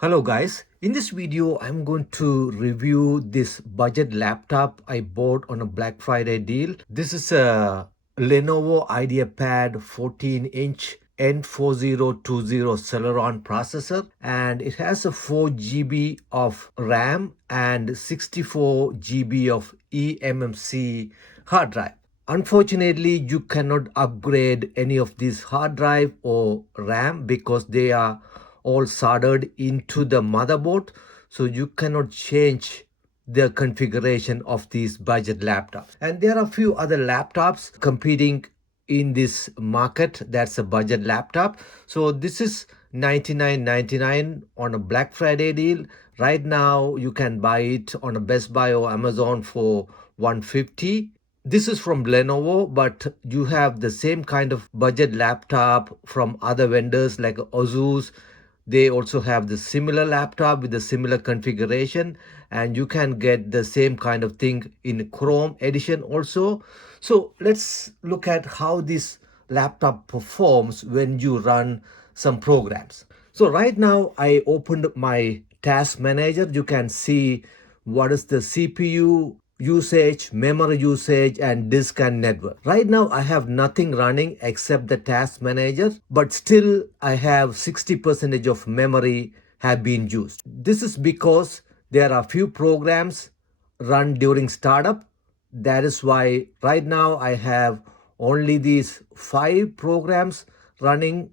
Hello guys, in this video I'm going to review this budget laptop I bought on a Black Friday deal. This is a Lenovo IdeaPad 14-inch N4020 Celeron processor, and it has a 4 GB of RAM and 64 GB of eMMC hard drive. Unfortunately, you cannot upgrade any of these hard drive or RAM because they are all soldered into the motherboard. So you cannot change the configuration of this budget laptop. And there are a few other laptops competing in this market that's a budget laptop. So this is $99.99 on a Black Friday deal. Right now you can buy it on a Best Buy or Amazon for $150. This is from Lenovo, but you have the same kind of budget laptop from other vendors like Asus. They also have the similar laptop with the similar configuration, and you can get the same kind of thing in Chrome edition also. So let's look at how this laptop performs when you run some programs. So right now I opened my task manager. You can see what is the CPU usage, memory usage, and disk and network. Right now I have nothing running except the task manager, but still I have 60% of memory have been used. This is because there are few programs run during startup. That is why right now I have only these 5 programs running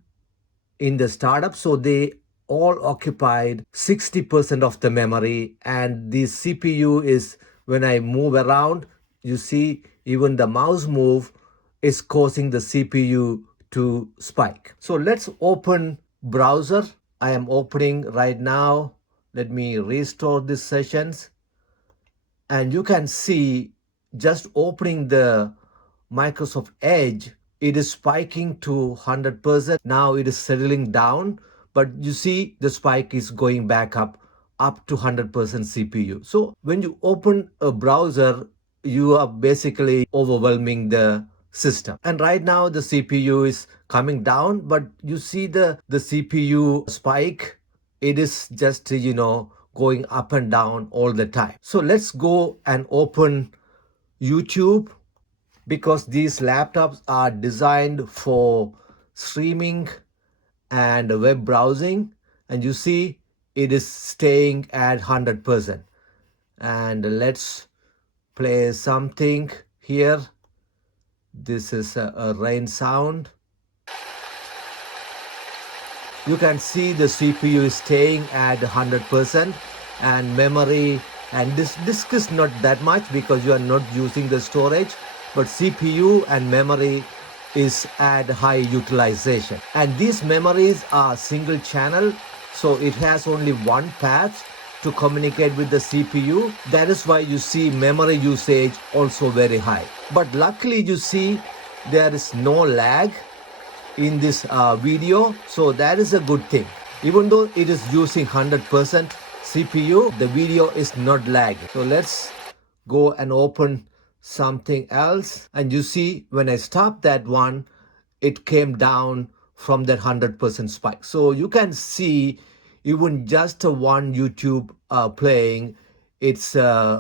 in the startup, so they all occupied 60% of the memory. And the CPU is, when I move around, you see even the mouse move is causing the CPU to spike. So let's open browser. I am opening right now. Let me restore these sessions, and you can see just opening the Microsoft Edge, it is spiking to 100%. Now it is settling down, but you see the spike is going back up to 100% CPU. So when you open a browser, you are basically overwhelming the system. And right now the CPU is coming down, but you see the CPU spike, it is just going up and down all the time. So let's go and open YouTube, because these laptops are designed for streaming and web browsing, and you see it is staying at 100%. And let's play something here. This is a rain sound. You can see the CPU is staying at 100%, and memory and this disk is not that much because you are not using the storage, but CPU and memory is at high utilization. And these memories are single channel, so it has only one path to communicate with the CPU. That is why you see memory usage also very high. But luckily you see there is no lag in this video, so that is a good thing. Even though it is using 100% CPU, the video is not lagging. So let's go and open something else, and you see when I stop that one, it came down from that 100% spike. So you can see even just one YouTube playing, it's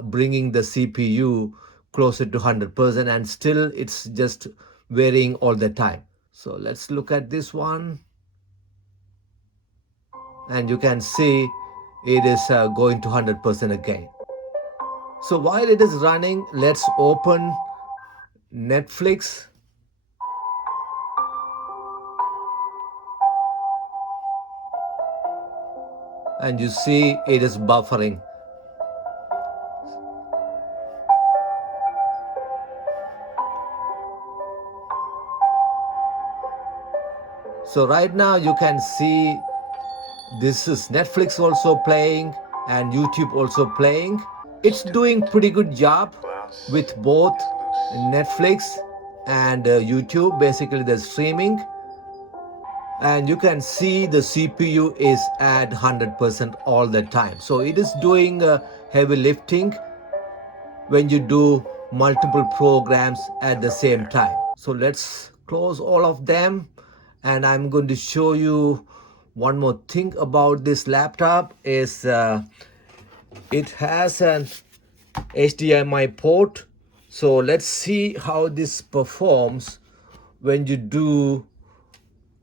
bringing the CPU closer to 100%, and still it's just varying all the time. So let's look at this one, and you can see it is going to 100% again. So while it is running, let's open Netflix. And you see it is buffering. So right now you can see this is Netflix also playing and YouTube also playing. It's doing pretty good job with both Netflix and YouTube, basically the streaming. And you can see the CPU is at 100% all the time. So it is doing heavy lifting when you do multiple programs at the same time. So let's close all of them, and I'm going to show you One more thing about this laptop is it has an HDMI port. So let's see how this performs when you do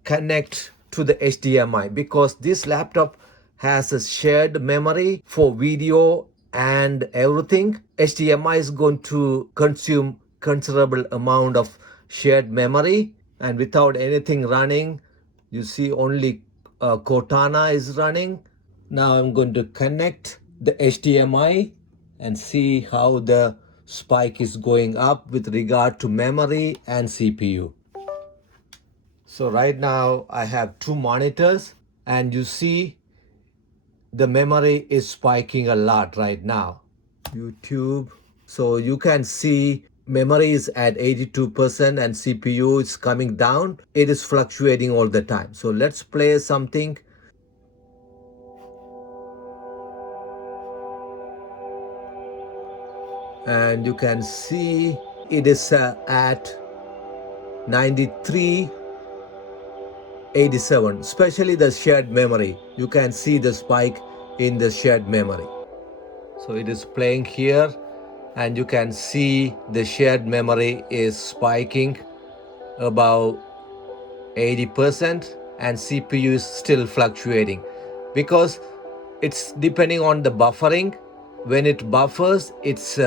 connect to the HDMI, because this laptop has a shared memory for video and everything. HDMI is going to consume considerable amount of shared memory, and without anything running, you see only Cortana is running. Now I'm going to connect the HDMI and see how the spike is going up with regard to memory and CPU. So right now I have two monitors, and you see the memory is spiking a lot right now. YouTube. So you can see memory is at 82% and CPU is coming down. It is fluctuating all the time. So let's play something. And you can see it is at 9387, especially the shared memory. You can see the spike in the shared memory. So it is playing here, and you can see the shared memory is spiking about 80%, and CPU is still fluctuating because it's depending on the buffering. When it buffers, it's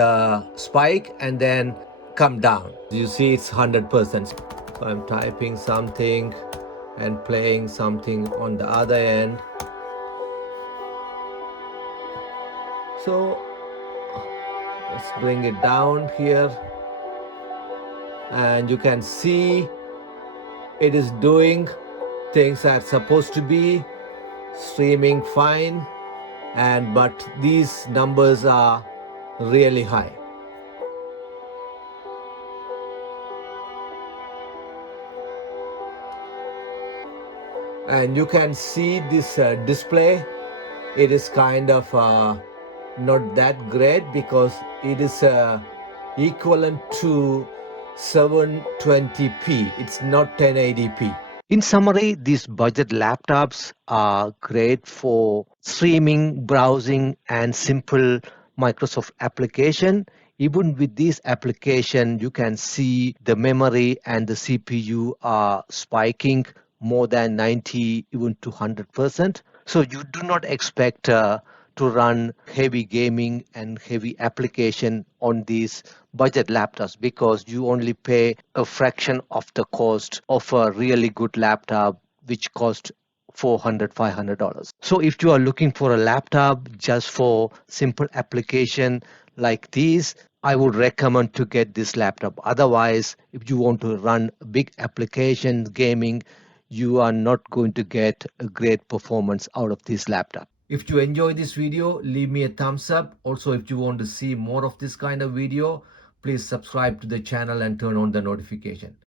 spike and then come down. You see it's 100%. So I'm typing something and playing something on the other end. So let's bring it down here, and you can see it is doing things that's supposed to be streaming fine, and but these numbers are really high. And you can see this display. It is kind of not that great because it is equivalent to 720p. It's not 1080p. In summary, these budget laptops are great for streaming, browsing, and simple Microsoft application. Even with this application, you can see the memory and the CPU are spiking more than 90, even to 100%. So you do not expect to run heavy gaming and heavy application on these budget laptops, because you only pay a fraction of the cost of a really good laptop which cost $400-500. So if you are looking for a laptop just for simple application like these, I would recommend to get this laptop. Otherwise, if you want to run big applications, gaming, you are not going to get a great performance out of this laptop. If you enjoy this video, leave me a thumbs up. Also, if you want to see more of this kind of video, please subscribe to the channel and turn on the notification.